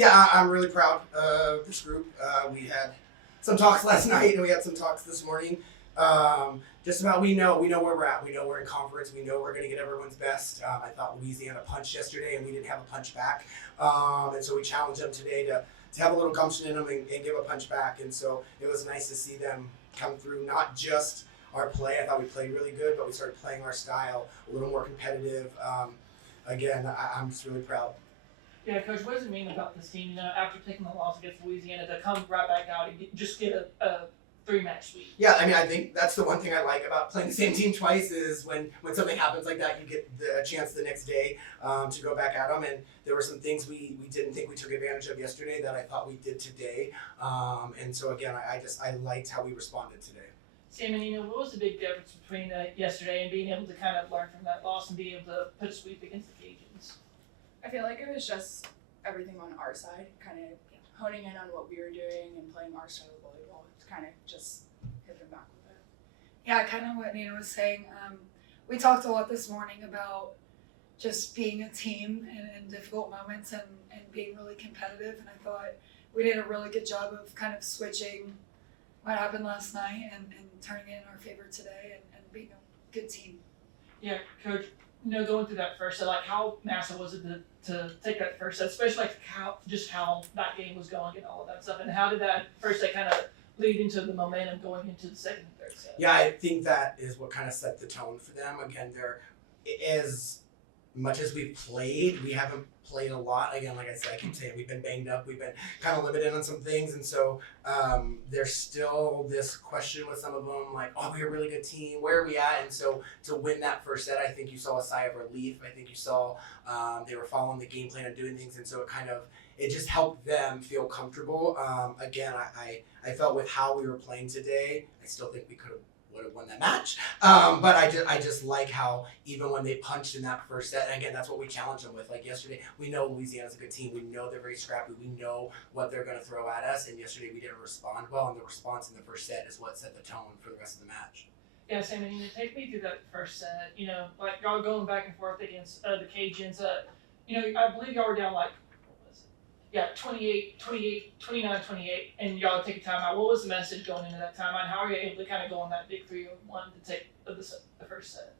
Yeah, I'm really proud of this group. We had some talks last night, and we had some talks this morning. Just about we know where we're at. We know we're in conference. We know we're going to get everyone's best. I thought Louisiana punched yesterday, and we didn't have a punch back, and so we challenged them today to have a little gumption in them and give a punch back. And so it was nice to see them come through. Not just our play. I thought we played really good, but we started playing our style a little more competitive. Again, I'm just really proud. Yeah, Coach, what does it mean about this team, after taking the loss against Louisiana, to come right back out and just get a three-match sweep? Yeah, I mean, I think that's the one thing I like about playing the same team twice is when something happens like that, you get a chance the next day to go back at them. And there were some things we didn't think we took advantage of yesterday that I thought we did today. And so again, I liked how we responded today. Sam, what was the big difference between yesterday and being able to kind of learn from that loss and being able to put a sweep against the Cajuns? I feel like it was just everything on our side, kind of honing in on what we were doing and playing our style of volleyball. It's kind of just hit them back with it. Yeah, kind of what Nina was saying. We talked a lot this morning about just being a team in difficult moments and being really competitive. And I thought we did a really good job of kind of switching what happened last night and turning it in our favor today and being a good team. Yeah, Coach, going through that first set, like how massive was it to take that first set, especially like how that game was going and all of that stuff, and how did that first set kind of lead into the momentum going into the second and third set? Yeah, I think that is what kind of set the tone for them. Again, they're as much as we've played, we haven't played a lot. Again, like I said, I keep saying we've been banged up, we've been kind of limited on some things, and so there's still this question with some of them, like, oh, we're a really good team, where are we at? And so to win that first set, I think you saw a sigh of relief. I think you saw they were following the game plan and doing things, and so it just helped them feel comfortable. Again, I felt with how we were playing today, I still think we would have won that match. But I just like how even when they punched in that first set, and again, that's what we challenged them with. Like yesterday, we know Louisiana's a good team. We know they're very scrappy. We know what they're going to throw at us. And yesterday we didn't respond well, and the response in the first set is what set the tone for the rest of the match. Yeah, Sam, take me through that first set. Like y'all going back and forth against the Cajuns. I believe y'all were down like, 28, 29, 28, and y'all take a timeout. What was the message going into that timeout? How are you able to kind of go on that big 3-1 to take the first set?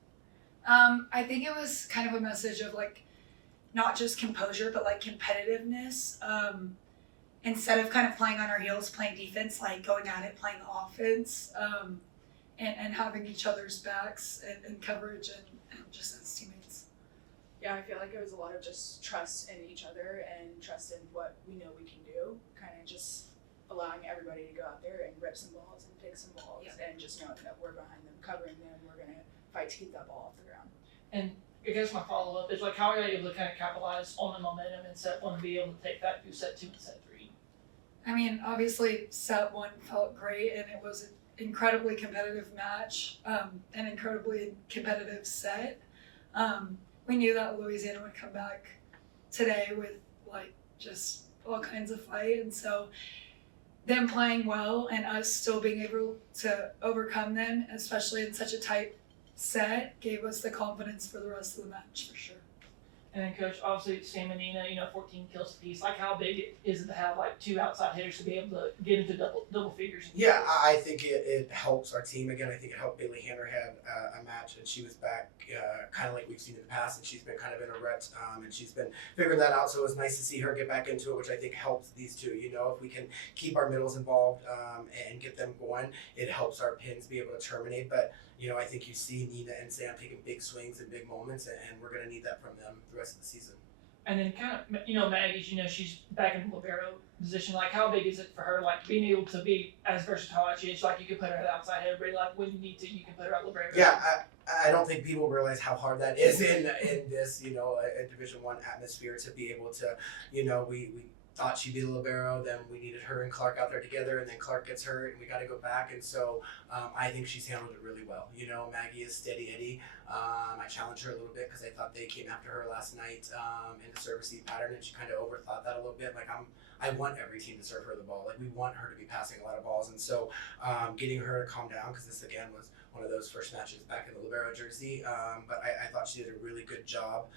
I think it was kind of a message of like not just composure, but like competitiveness. Instead of kind of playing on our heels, playing defense, like going at it, playing offense, and having each other's backs and coverage and just as teammates. Yeah, I feel like it was a lot of just trust in each other and trust in what we know we can do. Kind of just allowing everybody to go out there and rip some balls and pick some balls, and just knowing that we're behind them, covering them. We're gonna fight to keep that ball off the ground. And I guess my follow up is like, how are you able to kind of capitalize on the momentum in set one to be able to take that through set 2 and set 3? I mean, obviously, set 1 felt great, and it was an incredibly competitive match, an incredibly competitive set. We knew that Louisiana would come back today with like just all kinds of fight, and so them playing well and us still being able to overcome them, especially in such a tight set, gave us the confidence for the rest of the match for sure. And then Coach, obviously Sam and Nina, 14 kills apiece. Like how big is it to have like 2 outside hitters to be able to get into double figures? Yeah, I think it helps our team. Again, I think it helped Bailey Hanner had a match, and she was back kind of like we've seen in the past, and she's been kind of in a rut, and she's been figuring that out. So it was nice to see her get back into it, which I think helps these two. If we can keep our middles involved and get them going, it helps our pins be able to terminate. But I think you see Nina and Sam taking big swings and big moments, and we're going to need that from them the rest of the season. And then kind of, Maggie's, she's back in the libero position. Like, how big is it for her, like, being able to be as versatile as she is? Like, you can put her at outside hitter, but like, when you need to, you can put her at libero. Yeah, I don't think people realize how hard that is in this, a Division I atmosphere to be able to, we thought she'd be the libero, then we needed her and Clark out there together, and then Clark gets hurt, and we got to go back, and so I think she's handled it really well. Maggie is steady Eddie. I challenged her a little bit because I thought they came after her last night in the service-y pattern, and she kind of overthought that a little bit. Like, I want every team to serve her the ball. Like, we want her to be passing a lot of balls, and so getting her to calm down, because this again was one of those first matches back in the libero jersey, but I thought she did a really good job,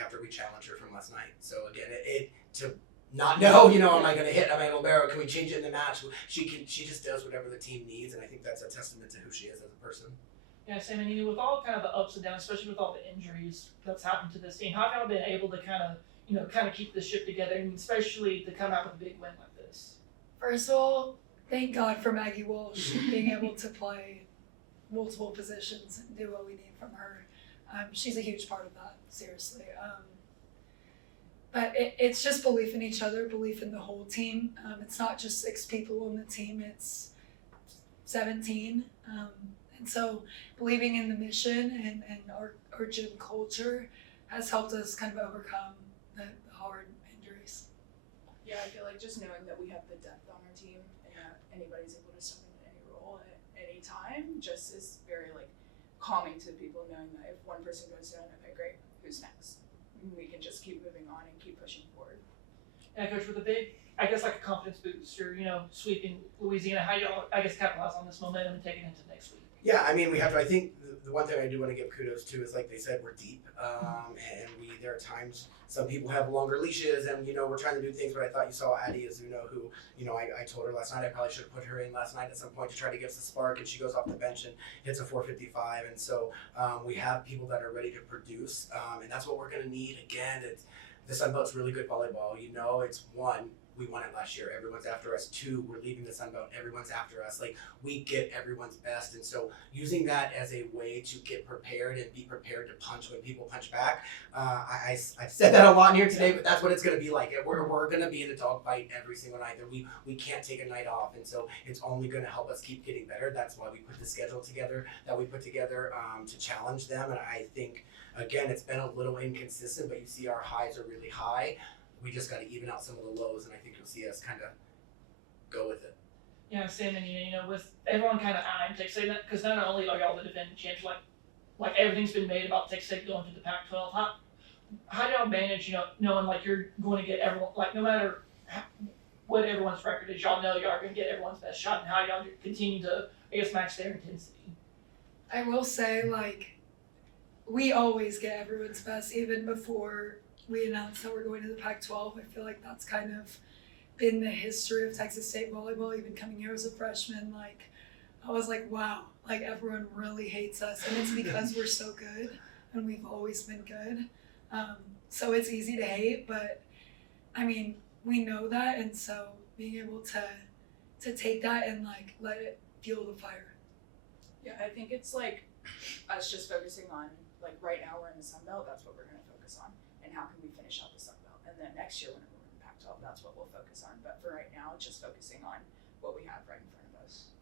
after we challenged her from last night. So again, it to not know, am I going to hit? Am I going to barrel? Can we change it in the match? She just does whatever the team needs, and I think that's a testament to who she is as a person. Yeah, Sam, and with all kind of the ups and downs, especially with all the injuries that's happened to this team, how have y'all been able to kind of keep the ship together, and especially to come out with a big win like this? First of all, thank God for Maggie Walsh being able to play multiple positions and do what we need from her. She's a huge part of that, seriously. But it's just belief in each other, belief in the whole team. It's not just 6 people on the team, it's 17. And so believing in the mission and our gym culture has helped us kind of overcome the hard injuries. Yeah, I feel like just knowing that we have the depth on our team and that anybody's able to step into any role at any time just is very calming to people, knowing that if one person goes down, okay, great, who's next? We can just keep moving on and keep pushing forward. Yeah, Coach, with a big, I guess, like a confidence booster, sweeping Louisiana, how y'all, I guess, capitalize on this momentum and take it into next week? Yeah, I mean, we have to. I think the one thing I do want to give kudos to is, like they said, we're deep, and there are times some people have longer leashes, and we're trying to do things. But I thought you saw Addie Azuno, who I told her last night I probably should have put her in last night at some point to try to give us a spark, and she goes off the bench and hits a 455, and so we have people that are ready to produce, and that's what we're going to need. Again, the Sunbelt's really good volleyball. It's one. We won it last year. Everyone's after us. 2, we're leaving the Sun Belt. Everyone's after us. We get everyone's best. And so using that as a way to get prepared and be prepared to punch when people punch back. I've said that a lot in here today, but that's what it's going to be like. We're going to be in a dogfight every single night. We can't take a night off. And so it's only going to help us keep getting better. That's why we put the schedule together that we put together to challenge them. And I think, again, it's been a little inconsistent, but you see our highs are really high. We just got to even out some of the lows, and I think you'll see us kind of go with it. Yeah, Sam, and with everyone kind of eyeing Texas State, because not only are y'all the defending champs, like everything's been made about Texas State going to the Pac-12. How do y'all manage, knowing you're going to get everyone, no matter what everyone's record is, y'all know y'all are going to get everyone's best shot, and how y'all continue to, I guess, match their intensity? I will say, we always get everyone's best, even before we announced that we're going to the Pac-12. I feel like that's kind of been the history of Texas State volleyball, even coming here as a freshman. I was like, wow, everyone really hates us, and it's because we're so good, and we've always been good. So it's easy to hate, but I mean, we know that, and so being able to take that and let it fuel the fire. Yeah, I think it's us just focusing on right now we're in the Sun Belt. That's what we're going to focus on. And how can we finish out the Sun Belt? And then next year when we're in the Pac-12, that's what we'll focus on. But for right now, just focusing on what we have right in front of us.